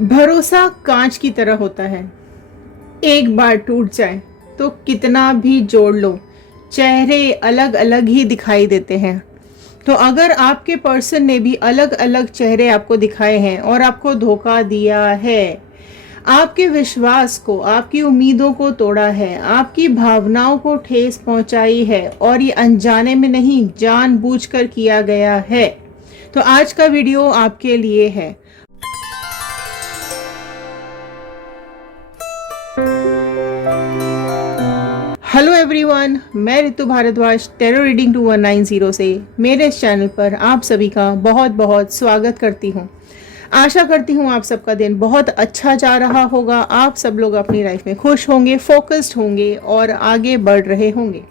भरोसा कांच की तरह होता है। एक बार टूट जाए तो कितना भी जोड़ लो, चेहरे अलग अलग ही दिखाई देते हैं। तो अगर आपके पर्सन ने भी अलग अलग चेहरे आपको दिखाए हैं और आपको धोखा दिया है, आपके विश्वास को, आपकी उम्मीदों को तोड़ा है, आपकी भावनाओं को ठेस पहुंचाई है और ये अनजाने में नहीं, जानबूझकर किया गया है, तो आज का वीडियो आपके लिए है। हेलो एवरीवन, मैं रितु भारद्वाज टैरो रीडिंग 2190 से मेरे इस चैनल पर आप सभी का बहुत बहुत स्वागत करती हूँ। आशा करती हूँ आप सबका दिन बहुत अच्छा जा रहा होगा, आप सब लोग अपनी लाइफ में खुश होंगे, फोकस्ड होंगे और आगे बढ़ रहे होंगे।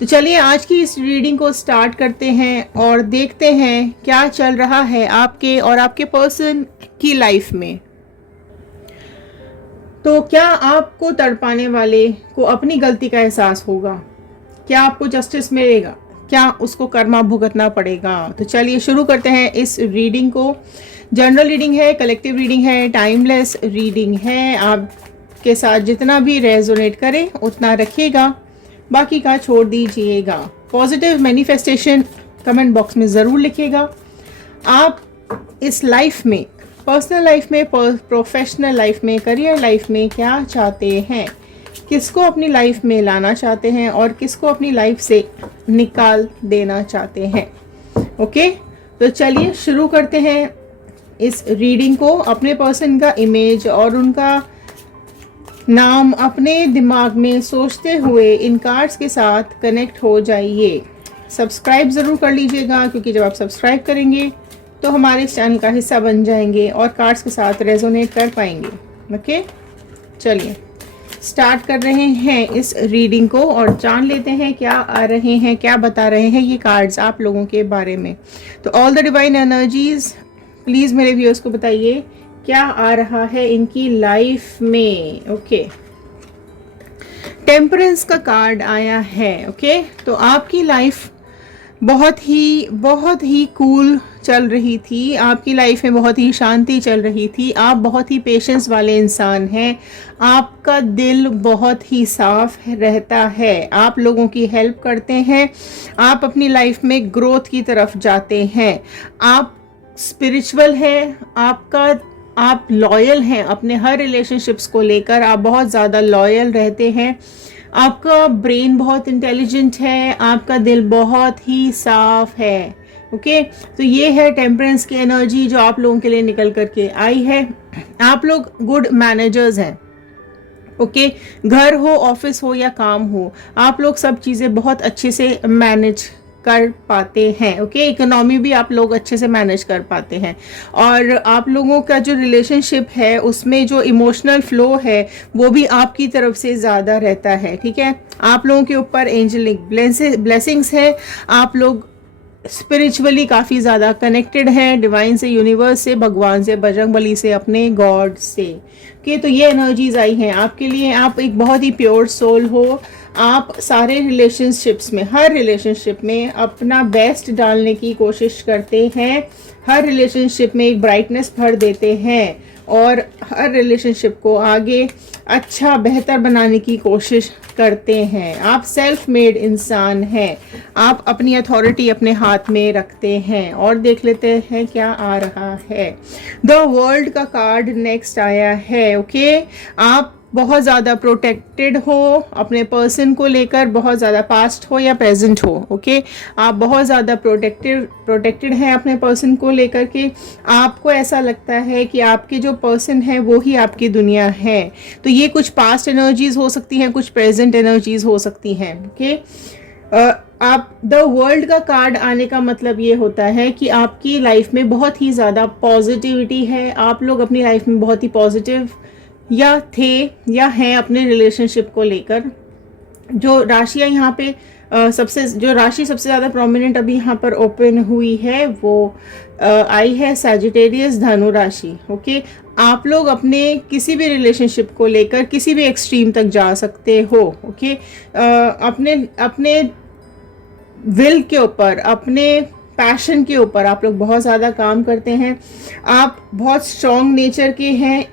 तो चलिए आज की इस रीडिंग को स्टार्ट करते हैं और देखते हैं क्या चल रहा है आपके और आपके पर्सन की लाइफ में। तो क्या आपको तड़पाने वाले को अपनी गलती का एहसास होगा? क्या आपको जस्टिस मिलेगा? क्या उसको कर्मा भुगतना पड़ेगा? तो चलिए शुरू करते हैं इस रीडिंग को। जनरल रीडिंग है, कलेक्टिव रीडिंग है, टाइमलेस रीडिंग है। आपके साथ जितना भी रेजोनेट करे उतना रखिएगा, बाकी का छोड़ दीजिएगा। पॉजिटिव मैनिफेस्टेशन कमेंट बॉक्स में ज़रूर लिखिएगा। आप इस लाइफ में, पर्सनल लाइफ में, प्रोफेशनल लाइफ में, करियर लाइफ में क्या चाहते हैं, किसको अपनी लाइफ में लाना चाहते हैं और किसको अपनी लाइफ से निकाल देना चाहते हैं। ओके, तो चलिए शुरू करते हैं इस रीडिंग को। अपने पर्सन का इमेज और उनका नाम अपने दिमाग में सोचते हुए इन कार्ड्स के साथ कनेक्ट हो जाइए। सब्सक्राइब ज़रूर कर लीजिएगा, क्योंकि जब आप सब्सक्राइब करेंगे तो हमारे इस चैनल का हिस्सा बन जाएंगे और कार्ड्स के साथ रेजोनेट कर पाएंगे। ओके, चलिए स्टार्ट कर रहे हैं इस रीडिंग को और जान लेते हैं क्या आ रहे हैं, क्या बता रहे हैं ये कार्ड्स आप लोगों के बारे में। तो all the divine energies, please मेरे व्यूअर्स को बताइए क्या आ रहा है इनकी लाइफ में। ओके, टेम्परेंस का कार्ड आया है। ओके, तो आपकी लाइफ बहुत ही कूल चल रही थी, आपकी लाइफ में बहुत ही शांति चल रही थी। आप बहुत ही पेशेंस वाले इंसान हैं, आपका दिल बहुत ही साफ रहता है, आप लोगों की हेल्प करते हैं, आप अपनी लाइफ में ग्रोथ की तरफ जाते हैं, आप स्पिरिचुअल हैं, आप लॉयल हैं अपने हर रिलेशनशिप्स को लेकर, आप बहुत ज़्यादा लॉयल रहते हैं, आपका ब्रेन बहुत इंटेलिजेंट है, आपका दिल बहुत ही साफ है। ओके, तो ये है टेम्परेंस की एनर्जी जो आप लोगों के लिए निकल करके आई है। आप लोग गुड मैनेजर्स हैं। ओके, घर हो, ऑफिस हो या काम हो, आप लोग सब चीज़ें बहुत अच्छे से मैनेज कर पाते हैं। ओके, इकोनॉमी भी आप लोग अच्छे से मैनेज कर पाते हैं और आप लोगों का जो रिलेशनशिप है उसमें जो इमोशनल फ्लो है वो भी आपकी तरफ से ज़्यादा रहता है। ठीक है, आप लोगों के ऊपर एंजलिक ब्लेसिंग्स है, आप लोग स्पिरिचुअली काफ़ी ज़्यादा कनेक्टेड हैं, डिवाइन से, यूनिवर्स से, भगवान से, बजरंगबली से, अपने गॉड से। ओके, तो ये एनर्जीज आई हैं आपके लिए। आप एक बहुत ही प्योर सोल हो, आप सारे रिलेशनशिप्स में, हर रिलेशनशिप में अपना बेस्ट डालने की कोशिश करते हैं, हर रिलेशनशिप में एक ब्राइटनेस भर देते हैं और हर रिलेशनशिप को आगे अच्छा बेहतर बनाने की कोशिश करते हैं। आप सेल्फ मेड इंसान हैं, आप अपनी अथॉरिटी अपने हाथ में रखते हैं। और देख लेते हैं क्या आ रहा है। द वर्ल्ड का कार्ड नेक्स्ट आया है। ओके, आप बहुत ज़्यादा प्रोटेक्टेड हो अपने पर्सन को लेकर, बहुत ज़्यादा पास्ट हो या प्रेजेंट हो। ओके, आप बहुत ज़्यादा प्रोटेक्टेड हैं अपने पर्सन को लेकर के। आपको ऐसा लगता है कि आपके जो पर्सन है वो ही आपकी दुनिया है। तो ये कुछ पास्ट एनर्जीज हो सकती हैं, कुछ प्रेजेंट एनर्जीज हो सकती हैं। ओके, आप द वर्ल्ड का कार्ड आने का मतलब ये होता है कि आपकी लाइफ में बहुत ही ज़्यादा पॉजिटिविटी है, आप लोग अपनी लाइफ में बहुत ही पॉजिटिव या थे या हैं अपने रिलेशनशिप को लेकर। जो राशियाँ यहाँ पे जो राशि सबसे ज़्यादा प्रोमिनेंट अभी यहाँ पर ओपन हुई है वो आई है सैजिटेरियस, धनु राशि। ओके, आप लोग अपने किसी भी रिलेशनशिप को लेकर किसी भी एक्सट्रीम तक जा सकते हो। ओके, अपने विल के ऊपर, अपने पैशन के ऊपर आप लोग बहुत ज़्यादा काम करते हैं। आप बहुत स्ट्रॉन्ग नेचर के हैं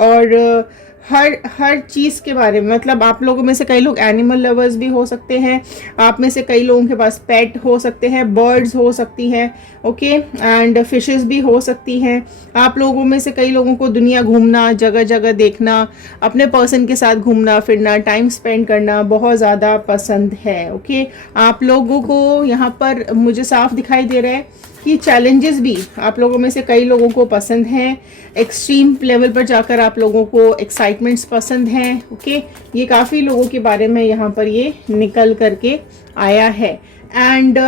और हर चीज़ के बारे में, मतलब आप लोगों में से कई लोग एनिमल लवर्स भी हो सकते हैं, आप में से कई लोगों के पास पेट हो सकते हैं, बर्ड्स हो सकती हैं, ओके, एंड फिशेस भी हो सकती हैं। आप लोगों में से कई लोगों को दुनिया घूमना, जगह जगह देखना, अपने पर्सन के साथ घूमना फिरना, टाइम स्पेंड करना बहुत ज़्यादा पसंद है, ओके। आप लोगों को यहाँ पर मुझे साफ दिखाई दे रहा है कि चैलेंजेस भी आप लोगों में से कई लोगों को पसंद हैं। एक्सट्रीम लेवल पर जाकर आप लोगों को एक्साइटमेंट्स पसंद हैं, ओके। ये काफ़ी लोगों के बारे में यहाँ पर ये निकल करके आया है। एंड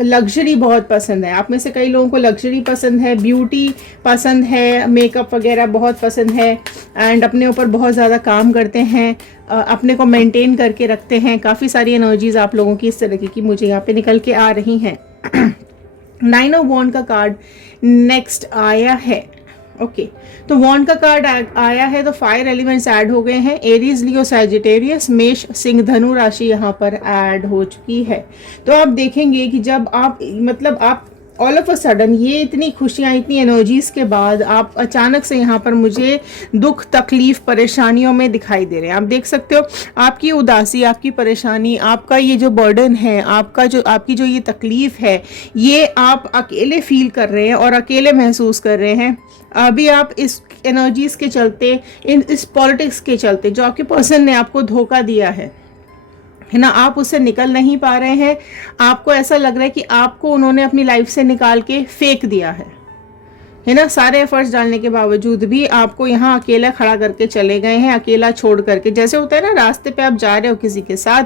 लग्जरी बहुत पसंद है, आप में से कई लोगों को लग्जरी पसंद है, ब्यूटी पसंद है, मेकअप वगैरह बहुत पसंद है, एंड अपने ऊपर बहुत ज़्यादा काम करते हैं, अपने को मेंटेन करके रखते हैं। काफ़ी सारी एनर्जीज आप लोगों की इस तरीके की मुझे यहाँ पे निकल के आ रही हैं। 9 ऑफ वॉन्ड का कार्ड नेक्स्ट आया है, ओके। तो वॉन्ड का कार्ड आया है तो फायर एलिमेंट्स ऐड हो गए हैं। एरीज, लियो, सैजिटेरियस, मेष, सिंह, धनु राशि यहाँ पर ऐड हो चुकी है। तो आप देखेंगे कि जब आप मतलब आप ऑल ऑफ अ सडन ये इतनी खुशियाँ, इतनी एनर्जीज के बाद आप अचानक से यहाँ पर मुझे दुख, तकलीफ, परेशानियों में दिखाई दे रहे हैं। आप देख सकते हो आपकी उदासी, आपकी परेशानी, आपका ये जो बर्डन है, आपकी जो ये तकलीफ है, ये आप अकेले फील कर रहे हैं और अकेले महसूस कर रहे हैं। अभी आप इस एनर्जीज के चलते, इस पॉलिटिक्स के चलते, जो आपके पर्सन ने आपको धोखा दिया है ना, आप उससे निकल नहीं पा रहे हैं। आपको ऐसा लग रहा है कि आपको उन्होंने अपनी लाइफ से निकाल के फेंक दिया है ना। सारे एफर्ट्स डालने के बावजूद भी आपको यहाँ अकेला खड़ा करके चले गए हैं, अकेला छोड़ करके। जैसे होता है ना, रास्ते पे आप जा रहे हो किसी के साथ,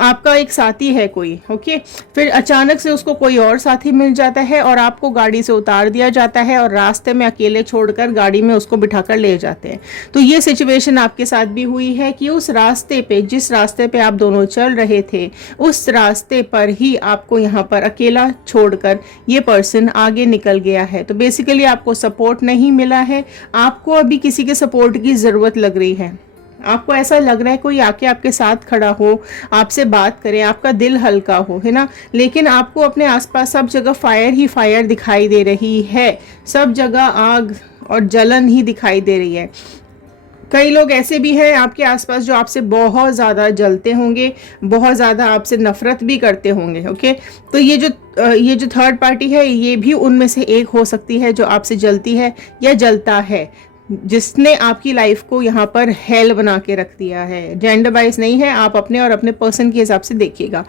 आपका एक साथी है कोई, ओके, फिर अचानक से उसको कोई और साथी मिल जाता है और आपको गाड़ी से उतार दिया जाता है और रास्ते में अकेले छोड़कर गाड़ी में उसको बिठाकर ले जाते हैं। तो ये सिचुएशन आपके साथ भी हुई है कि उस रास्ते पे, जिस रास्ते पे आप दोनों चल रहे थे, उस रास्ते पर ही आपको यहाँ पर अकेला छोड़कर ये पर्सन आगे निकल गया है। तो बेसिकली आपको सपोर्ट नहीं मिला है, आपको अभी किसी के सपोर्ट की ज़रूरत लग रही है। आपको ऐसा लग रहा है कोई आके आपके साथ खड़ा हो, आपसे बात करे, आपका दिल हल्का हो, है ना। लेकिन आपको अपने आसपास सब जगह फायर ही फायर दिखाई दे रही है, सब जगह आग और जलन ही दिखाई दे रही है। कई लोग ऐसे भी हैं आपके आसपास जो आपसे बहुत ज़्यादा जलते होंगे, बहुत ज़्यादा आपसे नफरत भी करते होंगे, ओके। तो ये जो थर्ड पार्टी है, ये भी उनमें से एक हो सकती है जो आपसे जलती है या जलता है, जिसने आपकी लाइफ को यहाँ पर हेल बना के रख दिया है। जेंडर वाइज नहीं है, आप अपने और अपने पर्सन के हिसाब से देखिएगा।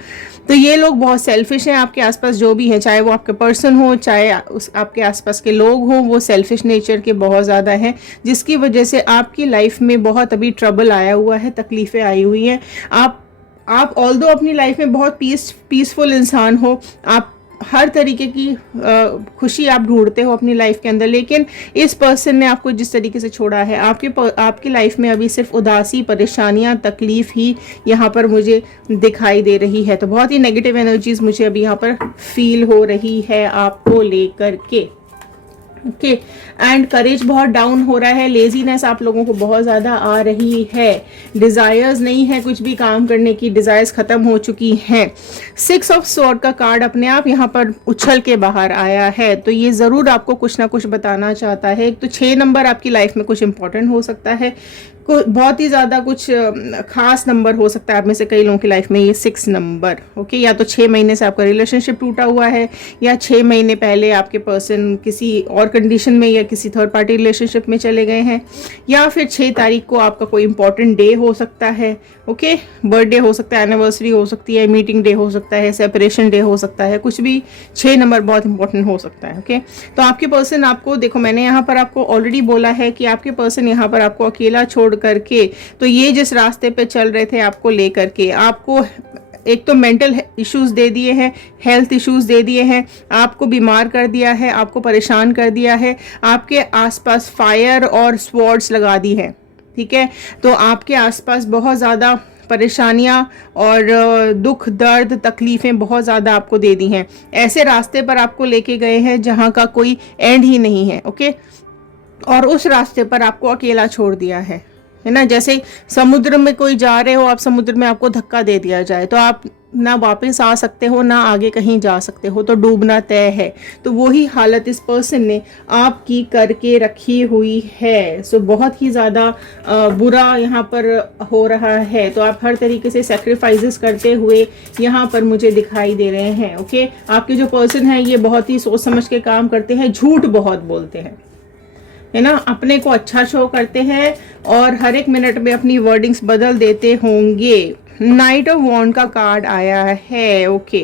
तो ये लोग बहुत सेल्फिश हैं आपके आसपास जो भी हैं, चाहे वो आपके पर्सन हो, चाहे आपके आसपास के लोग हों, वो सेल्फिश नेचर के बहुत ज़्यादा हैं, जिसकी वजह से आपकी लाइफ में बहुत अभी ट्रबल आया हुआ है, तकलीफ़ें आई हुई हैं। आप ऑल्दो अपनी लाइफ में बहुत पीसफुल इंसान हो, आप हर तरीके की खुशी आप ढूंढते हो अपनी लाइफ के अंदर, लेकिन इस पर्सन ने आपको जिस तरीके से छोड़ा है, आपकी लाइफ में अभी सिर्फ उदासी, परेशानियां, तकलीफ ही यहाँ पर मुझे दिखाई दे रही है। तो बहुत ही नेगेटिव एनर्जीज मुझे अभी यहाँ पर फील हो रही है आपको लेकर के, ओके। एंड करेज बहुत डाउन हो रहा है, लेजीनेस आप लोगों को बहुत ज़्यादा आ रही है, डिज़ायर्स नहीं है कुछ भी काम करने की, डिज़ायर्स ख़त्म हो चुकी हैं। 6 ऑफ स्वॉर्ड का कार्ड अपने आप यहाँ पर उछल के बाहर आया है, तो ये ज़रूर आपको कुछ ना कुछ बताना चाहता है। एक तो 6 नंबर आपकी लाइफ में कुछ इंपॉर्टेंट हो सकता है, बहुत ही ज़्यादा कुछ खास नंबर हो सकता है आप में से कई लोगों की लाइफ में ये 6 नंबर, ओके। या तो 6 महीने से आपका रिलेशनशिप टूटा हुआ है, या 6 महीने पहले आपके पर्सन किसी और कंडीशन में या किसी थर्ड पार्टी रिलेशनशिप में चले गए हैं, या फिर 6 तारीख को आपका कोई इंपॉर्टेंट डे हो सकता है, ओके। बर्थडे हो सकता है, एनिवर्सरी हो सकती है, मीटिंग डे हो सकता है, सेपरेशन डे हो सकता है, कुछ भी 6 नंबर बहुत इंपॉर्टेंट हो सकता है, ओके। तो आपके पर्सन आपको, देखो मैंने यहाँ पर आपको ऑलरेडी बोला है कि आपके पर्सन यहाँ पर आपको अकेला छोड़ करके, तो ये जिस रास्ते पे चल रहे थे आपको लेकर के, आपको एक तो मेंटल इश्यूज दे दिए हैं, हेल्थ इश्यूज दे दिए हैं, आपको बीमार कर दिया है, आपको परेशान कर दिया है, आपके आसपास फायर और स्वॉर्ड्स लगा दी है, ठीक है। तो आपके आसपास बहुत ज़्यादा परेशानियां और दुख, दर्द, तकलीफ़ें बहुत ज़्यादा आपको दे दी हैं। ऐसे रास्ते पर आपको लेके गए हैं जहां का कोई एंड ही नहीं है, ओके। और उस रास्ते पर आपको अकेला छोड़ दिया है, है ना। जैसे समुद्र में कोई जा रहे हो आप, समुद्र में आपको धक्का दे दिया जाए तो आप ना वापस आ सकते हो ना आगे कहीं जा सकते हो, तो डूबना तय है। तो वही हालत इस पर्सन ने आपकी करके रखी हुई है। सो बहुत ही ज़्यादा बुरा यहाँ पर हो रहा है। तो आप हर तरीके से सेक्रीफाइसेस करते हुए यहाँ पर मुझे दिखाई दे रहे हैं। ओके, आपके जो पर्सन है ये बहुत ही सोच समझ के काम करते हैं, झूठ बहुत बोलते हैं, है ना, अपने को अच्छा शो करते हैं और हर एक मिनट में अपनी वर्डिंग्स बदल देते होंगे। नाइट ऑफ वॉन्ड का कार्ड आया है। ओके,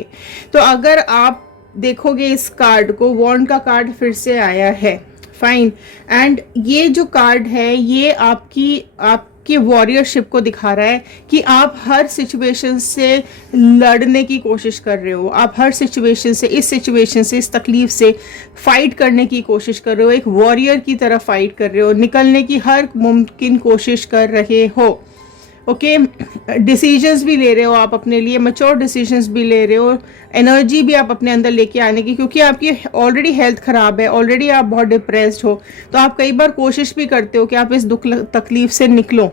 तो अगर आप देखोगे इस कार्ड को, वॉन्ड का कार्ड फिर से आया है, फाइन। एंड ये जो कार्ड है ये आपकी वॉरियरशिप को दिखा रहा है कि आप हर सिचुएशन से लड़ने की कोशिश कर रहे हो, आप हर सिचुएशन से, इस तकलीफ से फाइट करने की कोशिश कर रहे हो, एक वॉरियर की तरह फाइट कर रहे हो, निकलने की हर मुमकिन कोशिश कर रहे हो। ओके, डिसीजंस भी ले रहे हो आप अपने लिए, मैच्योर डिसीजंस भी ले रहे हो, एनर्जी भी आप अपने अंदर लेके आने की, क्योंकि आपकी ऑलरेडी हेल्थ ख़राब है, ऑलरेडी आप बहुत डिप्रेस्ड हो। तो आप कई बार कोशिश भी करते हो कि आप इस दुख तकलीफ से निकलो,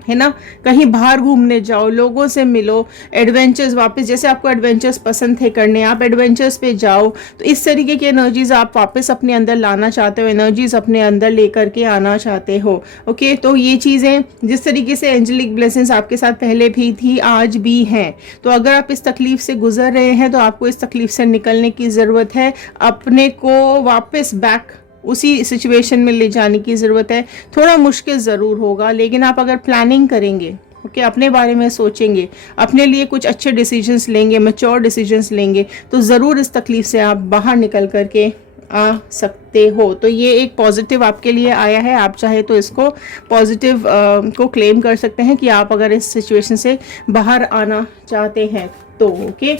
है ना, कहीं बाहर घूमने जाओ, लोगों से मिलो, एडवेंचर्स वापस, जैसे आपको एडवेंचर्स पसंद थे करने, आप एडवेंचर्स पे जाओ। तो इस तरीके की एनर्जीज आप वापस अपने अंदर लाना चाहते हो, एनर्जीज अपने अंदर लेकर के आना चाहते हो। ओके, तो ये चीज़ें जिस तरीके से एंजेलिक ब्लेसिंग्स आपके साथ पहले भी थी आज भी हैं। तो अगर आप इस तकलीफ से गुजर रहे हैं तो आपको इस तकलीफ से निकलने की ज़रूरत है, अपने को वापस बैक उसी सिचुएशन में ले जाने की ज़रूरत है। थोड़ा मुश्किल ज़रूर होगा, लेकिन आप अगर प्लानिंग करेंगे, ओके, अपने बारे में सोचेंगे, अपने लिए कुछ अच्छे डिसीजंस लेंगे, मैच्योर डिसीजंस लेंगे, तो ज़रूर इस तकलीफ से आप बाहर निकल करके आ सकते हो। तो ये एक पॉजिटिव आपके लिए आया है। आप चाहे तो इसको पॉजिटिव को क्लेम कर सकते हैं कि आप अगर इस सिचुएशन से बाहर आना चाहते हैं तो ओके,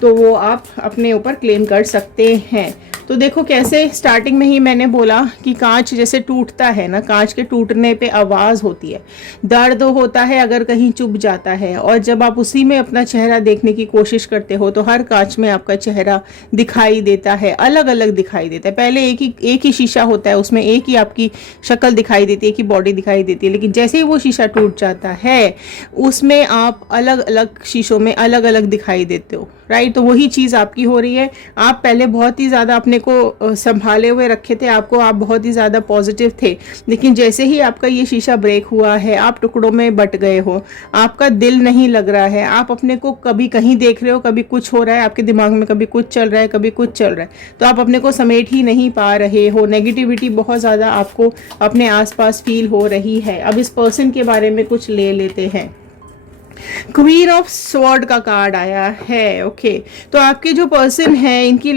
तो वो आप अपने ऊपर क्लेम कर सकते हैं। तो देखो कैसे स्टार्टिंग में ही मैंने बोला कि कांच जैसे टूटता है ना, कांच के टूटने पे आवाज़ होती है, दर्द होता है अगर कहीं चुभ जाता है, और जब आप उसी में अपना चेहरा देखने की कोशिश करते हो तो हर कांच में आपका चेहरा दिखाई देता है, अलग अलग दिखाई देता है। पहले एक ही शीशा होता है, उसमें एक ही आपकी शक्ल दिखाई देती है, एक ही बॉडी दिखाई देती है, लेकिन जैसे ही वो शीशा टूट जाता है उसमें आप अलग अलग शीशों में अलग अलग दिखाई देते हो, राइट। तो वही चीज़ आपकी हो रही है। आप पहले बहुत ही ज़्यादा अपने को संभाले हुए रखे थे, आप बहुत ही ज़्यादा पॉजिटिव थे, लेकिन जैसे ही आपका ये शीशा ब्रेक हुआ है आप टुकड़ों में बट गए हो, आपका दिल नहीं लग रहा है, आप अपने को कभी कहीं देख रहे हो, कभी कुछ हो रहा है आपके दिमाग में, कभी कुछ चल रहा है, कभी कुछ चल रहा है, तो आप अपने को समेट ही नहीं पा रहे हो। नेगेटिविटी बहुत ज़्यादा आपको अपने आसपास फील हो रही है। अब इस पर्सन के बारे में कुछ ले लेते हैं। क्वीन ऑफ स्वॉर्ड का कार्ड आया है। ओके, तो आपके जो पर्सन है इनकी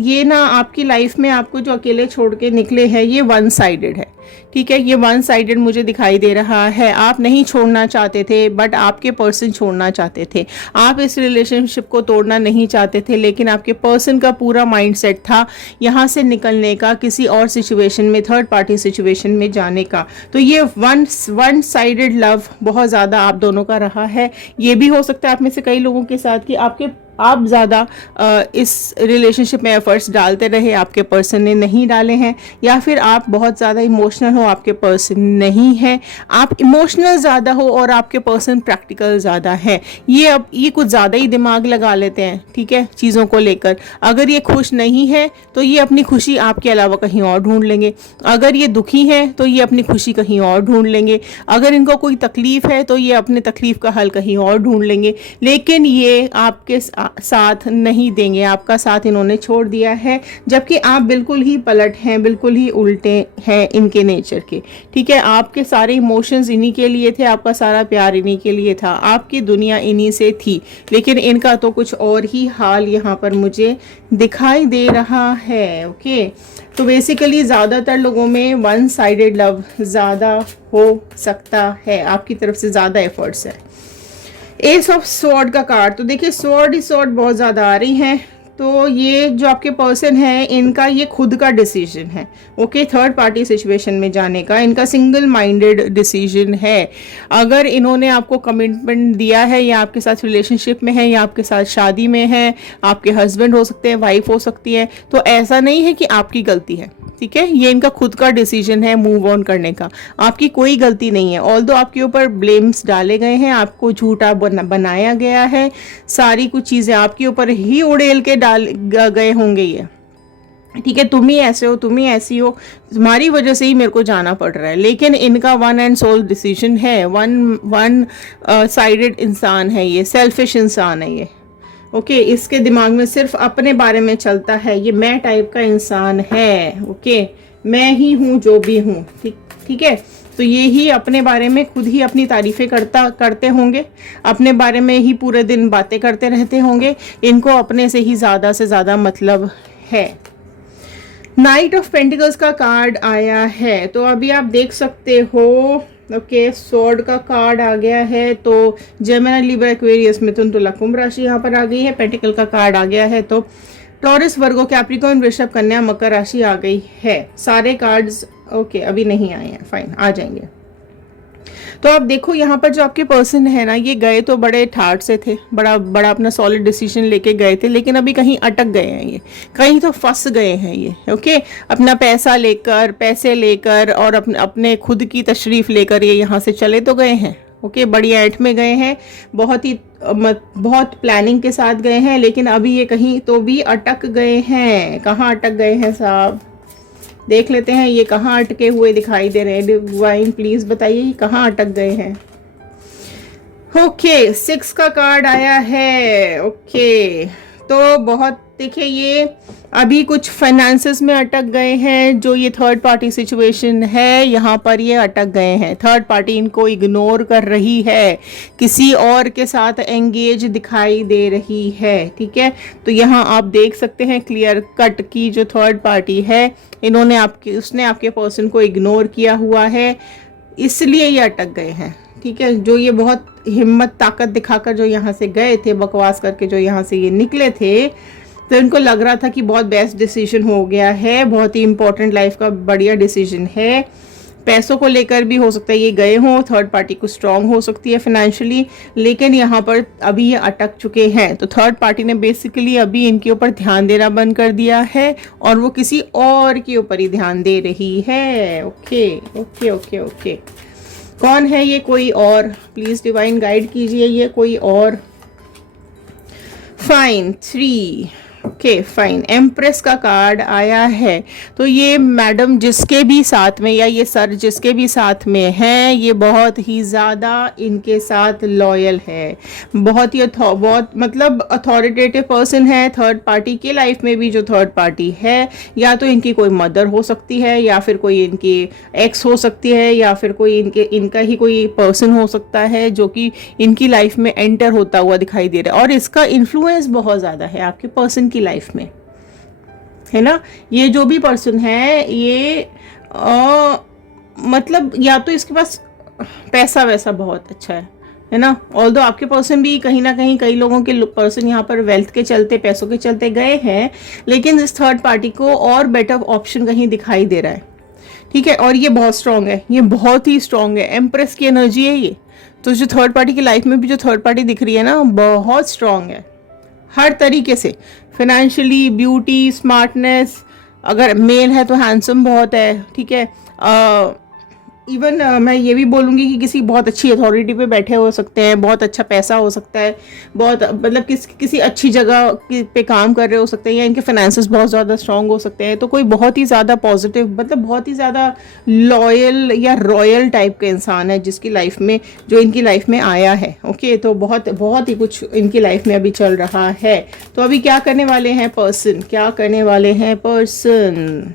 ये ना आपकी लाइफ में आपको जो अकेले छोड़ के निकले हैं ये वन साइडेड है, ठीक है, ये वन साइडेड मुझे दिखाई दे रहा है। आप नहीं छोड़ना चाहते थे बट आपके पर्सन छोड़ना चाहते थे, आप इस रिलेशनशिप को तोड़ना नहीं चाहते थे, लेकिन आपके पर्सन का पूरा माइंडसेट था यहाँ से निकलने का, किसी और सिचुएशन में, थर्ड पार्टी सिचुएशन में जाने का। तो ये वन साइडेड लव बहुत ज़्यादा आप दोनों का रहा है। ये भी हो सकता है आप में से कई लोगों के साथ कि आप ज़्यादा इस रिलेशनशिप में एफर्ट्स डालते रहे, आपके पर्सन ने नहीं डाले हैं, या फिर आप बहुत ज़्यादा इमोशनल हो, आपके पर्सन नहीं है। आप इमोशनल ज़्यादा हो और आपके पर्सन प्रैक्टिकल ज़्यादा है। ये कुछ ज़्यादा ही दिमाग लगा लेते हैं, ठीक है, चीज़ों को लेकर। अगर ये खुश नहीं है तो ये अपनी खुशी आपके अलावा कहीं और ढूंढ लेंगे, अगर ये दुखी है तो ये अपनी खुशी कहीं और ढूंढ लेंगे, अगर इनको कोई तकलीफ़ है तो ये अपने तकलीफ़ का हल कहीं और ढूंढ लेंगे, लेकिन ये आपके साथ नहीं देंगे। आपका साथ इन्होंने छोड़ दिया है, जबकि आप बिल्कुल ही पलट हैं, बिल्कुल ही उल्टे हैं इनके नेचर के, ठीक है। आपके सारे इमोशंस इन्हीं के लिए थे, आपका सारा प्यार इन्हीं के लिए था, आपकी दुनिया इन्हीं से थी, लेकिन इनका तो कुछ और ही हाल यहाँ पर मुझे दिखाई दे रहा है। ओके, तो बेसिकली ज़्यादातर लोगों में वन साइडेड लव ज़्यादा हो सकता है, आपकी तरफ से ज़्यादा एफर्ट्स है। एस ऑफ स्वॉर्ड का कार्ड, तो देखिए स्वॉर्ड ही स्वॉर्ड बहुत ज़्यादा आ रही हैं, तो ये जो आपके पर्सन है इनका ये खुद का डिसीजन है। ओके, थर्ड पार्टी सिचुएशन में जाने का इनका सिंगल माइंडेड डिसीजन है। अगर इन्होंने आपको कमिटमेंट दिया है या आपके साथ रिलेशनशिप में है या आपके साथ शादी में है, आपके हस्बैंड हो सकते हैं, वाइफ हो सकती है, तो ऐसा नहीं है कि आपकी गलती है। ठीक है, ये इनका खुद का डिसीजन है मूव ऑन करने का, आपकी कोई गलती नहीं है। ऑल्दो आपके ऊपर ब्लेम्स डाले गए हैं, आपको झूठा बनाया गया है, सारी कुछ चीज़ें आपके ऊपर ही उड़ेल के डाल गए होंगे ये। ठीक है, तुम ही ऐसे हो, तुम ही ऐसी हो, तुम्हारी वजह से ही मेरे को जाना पड़ रहा है। लेकिन इनका वन एंड सोल डिसीजन है, वन साइडेड इंसान है ये, सेल्फिश इंसान है ये। ओके, इसके दिमाग में सिर्फ अपने बारे में चलता है, ये मैं टाइप का इंसान है। ओके, मैं ही हूँ जो भी हूँ। ठीक है, तो ये ही अपने बारे में खुद ही अपनी तारीफें करते होंगे, अपने बारे में ही पूरे दिन बातें करते रहते होंगे। इनको अपने से ही ज़्यादा से ज़्यादा मतलब है। नाइट ऑफ पेंटिकल्स का कार्ड आया है, तो अभी आप देख सकते हो। ओके, स्वॉर्ड का कार्ड आ गया है, तो जेमिनी, लिब्रा, एक्वेरियस, मिथुन, तुला, कुंभ राशि यहाँ पर आ गई है। पेंटिकल का कार्ड आ गया है, तो टॉरस, वर्गो, कैप्रिकॉर्न, वृषभ, कन्या, मकर राशि आ गई है। सारे कार्ड्स ओके अभी नहीं आए हैं, फाइन, आ जाएंगे। तो आप देखो यहाँ पर जो आपके पर्सन है ना, ये गए तो बड़े ठाठ से थे, बड़ा बड़ा अपना सॉलिड डिसीजन लेके गए थे, लेकिन अभी कहीं अटक गए हैं ये, कहीं तो फंस गए हैं ये। ओके, अपना पैसे लेकर और अपने खुद की तशरीफ लेकर ये यहाँ से चले तो गए हैं। ओके, बड़ी ऐंठ में गए हैं, बहुत प्लानिंग के साथ गए हैं, लेकिन अभी ये कहीं तो भी अटक गए हैं। कहाँ अटक गए हैं साहब, देख लेते हैं ये कहाँ अटके हुए दिखाई दे रहे हैं। डिवाइन प्लीज बताइए कहाँ अटक गए हैं। ओके, 6 का कार्ड आया है। ओके, तो बहुत देखिए, ये अभी कुछ फाइनेंसेस में अटक गए हैं। जो ये थर्ड पार्टी सिचुएशन है, यहाँ पर ये अटक गए हैं। थर्ड पार्टी इनको इग्नोर कर रही है, किसी और के साथ एंगेज दिखाई दे रही है। ठीक है, तो यहाँ आप देख सकते हैं क्लियर कट की जो थर्ड पार्टी है, उसने आपके पर्सन को इग्नोर किया हुआ है, इसलिए ये अटक गए हैं। ठीक है, जो ये बहुत हिम्मत ताकत दिखाकर जो यहाँ से गए थे, बकवास करके जो यहाँ से ये निकले थे, तो इनको लग रहा था कि बहुत बेस्ट डिसीजन हो गया है, बहुत ही इंपॉर्टेंट लाइफ का बढ़िया डिसीजन है। पैसों को लेकर भी हो सकता है ये गए हों, थर्ड पार्टी को स्ट्रांग हो सकती है फाइनेंशियली, लेकिन यहाँ पर अभी ये अटक चुके हैं। तो थर्ड पार्टी ने बेसिकली अभी इनके ऊपर ध्यान देना बंद कर दिया है और वो किसी और के ऊपर ही ध्यान दे रही है। ओके ओके ओके ओके, कौन है ये कोई और? प्लीज डिवाइन गाइड कीजिए, ये कोई और। फाइन, 3 ओके फाइन, एम्प्रेस का कार्ड आया है। तो ये मैडम जिसके भी साथ में या ये सर जिसके भी साथ में है, ये बहुत ही ज़्यादा इनके साथ लॉयल है, बहुत ही बहुत मतलब अथॉरिटेटिव पर्सन है। थर्ड पार्टी के लाइफ में भी जो थर्ड पार्टी है, या तो इनकी कोई मदर हो सकती है, या फिर कोई इनकी एक्स हो सकती है, या फिर कोई इनका ही कोई पर्सन हो सकता है जो कि इनकी लाइफ में एंटर होता हुआ दिखाई दे रहा है। और इसका इन्फ्लुएंस बहुत ज़्यादा है आपके पर्सन की लाइफ में, है ना। ये जो भी पर्सन है, ये मतलब या तो इसके पास पैसा वैसा बहुत अच्छा है ना। ऑल्दो आपके पर्सन भी कहीं ना कहीं, कई लोगों के पर्सन यहाँ पर वेल्थ के चलते, पैसों के चलते गए हैं, लेकिन इस थर्ड पार्टी को और बेटर ऑप्शन कहीं दिखाई दे रहा है। ठीक है, और ये बहुत स्ट्रांग है, ये बहुत ही स्ट्रांग है, एम्प्रेस की एनर्जी है ये। तो जो थर्ड पार्टी की लाइफ में भी जो थर्ड पार्टी दिख रही है ना, बहुत स्ट्रांग है हर तरीके से, फाइनेंशियली, ब्यूटी, स्मार्टनेस, अगर मेल है तो हैंडसम बहुत है। ठीक है, इवन मैं ये भी बोलूँगी कि किसी बहुत अच्छी अथॉरिटी पे बैठे हो सकते हैं, बहुत अच्छा पैसा हो सकता है, बहुत मतलब किसी अच्छी जगह पे काम कर रहे हो सकते हैं, या इनके फाइनेंसेस बहुत ज़्यादा स्ट्रांग हो सकते हैं। तो कोई बहुत ही ज़्यादा पॉजिटिव, मतलब बहुत ही ज़्यादा लॉयल या रॉयल टाइप का इंसान है जिसकी लाइफ में, जो इनकी लाइफ में आया है। ओके, तो बहुत बहुत ही कुछ इनकी लाइफ में अभी चल रहा है। तो अभी क्या करने वाले हैं पर्सन, क्या करने वाले हैं पर्सन?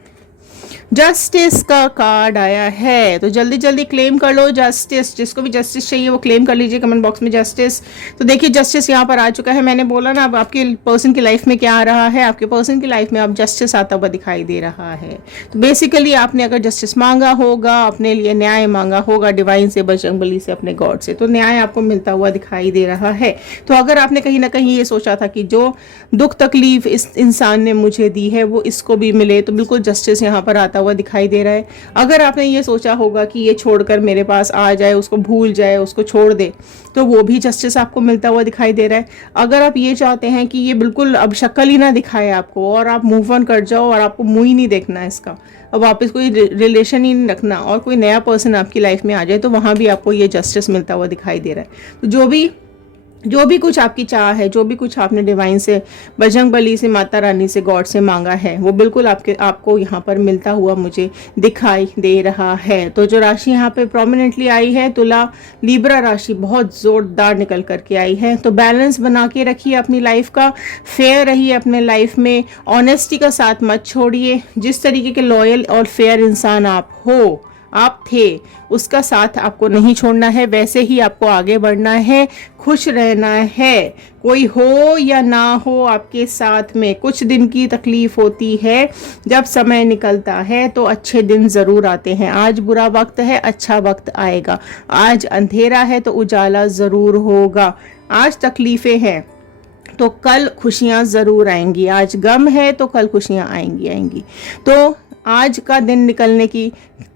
जस्टिस का कार्ड आया है, तो जल्दी जल्दी क्लेम कर लो जस्टिस। जिसको भी जस्टिस चाहिए वो क्लेम कर लीजिए कमेंट बॉक्स में जस्टिस। तो देखिए जस्टिस यहाँ पर आ चुका है। मैंने बोला ना अब आपके पर्सन की लाइफ में क्या आ रहा है, आपके पर्सन की लाइफ में अब जस्टिस आता हुआ दिखाई दे रहा है। तो बेसिकली आपने अगर जस्टिस मांगा होगा, अपने लिए न्याय मांगा होगा डिवाइन से, बजरंगबली से, अपने गॉड से, तो न्याय आपको मिलता हुआ दिखाई दे रहा है। तो अगर आपने कहीं ना कहीं ये सोचा था कि जो दुख तकलीफ इस इंसान ने मुझे दी है वो इसको भी मिले, तो बिल्कुल जस्टिस यहाँ पर आता हुआ दिखाई दे रहा है। अगर आपने ये सोचा होगा कि ये छोड़कर मेरे पास आ जाए, उसको भूल जाए, उसको छोड़ दे, तो वो भी जस्टिस आपको मिलता हुआ दिखाई दे रहा है। अगर आप ये चाहते हैं कि ये बिल्कुल अब शक्ल ही ना दिखाए आपको और आप मूव ऑन कर जाओ और आपको मुंह ही नहीं देखना इसका, अब वापस कोई रिलेशन ही नहीं रखना और कोई नया पर्सन आपकी लाइफ में आ जाए, तो वहाँ भी आपको ये जस्टिस मिलता हुआ दिखाई दे रहा है। तो जो भी कुछ आपकी चाह है, जो भी कुछ आपने डिवाइन से, बजरंगबली से, माता रानी से, गॉड से मांगा है, वो बिल्कुल आपको यहाँ पर मिलता हुआ मुझे दिखाई दे रहा है। तो जो राशि यहाँ पे प्रोमिनेंटली आई है, तुला लिब्रा राशि, बहुत जोरदार निकल करके आई है। तो बैलेंस बना के रखिए अपनी लाइफ का, फेयर रहिए अपने लाइफ में, ऑनेस्टी का साथ मत छोड़िए। जिस तरीके के लॉयल और फेयर इंसान आप थे उसका साथ आपको नहीं छोड़ना है, वैसे ही आपको आगे बढ़ना है, खुश रहना है। कोई हो या ना हो आपके साथ में, कुछ दिन की तकलीफ होती है, जब समय निकलता है तो अच्छे दिन ज़रूर आते हैं। आज बुरा वक्त है, अच्छा वक्त आएगा। आज अंधेरा है तो उजाला ज़रूर होगा। आज तकलीफ़ें हैं तो कल खुशियाँ ज़रूर आएंगी। आज गम है तो कल खुशियाँ आएंगी। तो आज का दिन निकलने की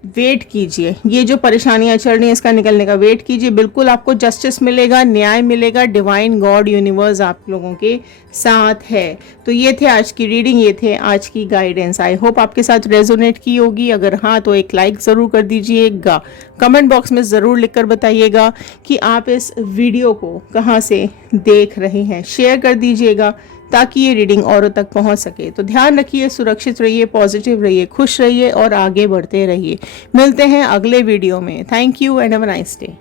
वेट कीजिए, ये जो परेशानियां चल रही हैं इसका निकलने का वेट कीजिए। बिल्कुल आपको जस्टिस मिलेगा, न्याय मिलेगा। डिवाइन गॉड यूनिवर्स आप लोगों के साथ है। तो ये थे आज की रीडिंग, ये थे आज की गाइडेंस। आई होप आपके साथ रेजोनेट की होगी। अगर हाँ तो एक लाइक ज़रूर कर दीजिएगा। कमेंट बॉक्स में ज़रूर लिखकर बताइएगा कि आप इस वीडियो को कहाँ से देख रहे हैं। शेयर कर दीजिएगा ताकि ये रीडिंग औरों तक पहुंच सके। तो ध्यान रखिए, सुरक्षित रहिए, पॉजिटिव रहिए, खुश रहिए और आगे बढ़ते रहिए। मिलते हैं अगले वीडियो में। Thank you and have a nice day.